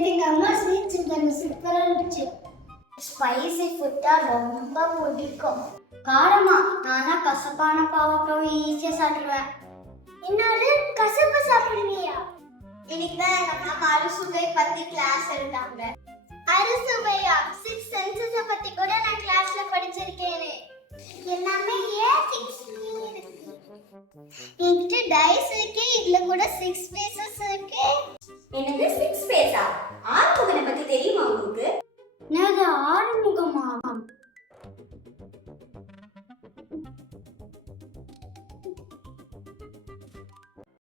எங்க அம்மா ஸ்வீட் செஞ்சாங்க, சூப்பரா இருந்துச்சு. ஸ்பைசி ஃபுட்டா ரொம்ப பிடிக்கும். காரமா நானா கசப்பான பாவக்காவை ஈஸியா சாப்பிடுவேன். என்னது கசப்பு சாப்பிடுவியா? இன்னைக்கு தான் எங்க அம்மா அறுசுவை பத்தி கிளாஸ் எடுத்தாங்க. அறுசுவையா? 6 சென்சஸ் பத்தி கூட நான் கிளாஸ்ல படிச்சிருக்கேனே. எல்லாமே ஏன் 6 இருக்கு? என்கிட்ட டைஸ் இருக்கு, இதுல கூட 6 பீசஸ் இருக்கு. எனக்கு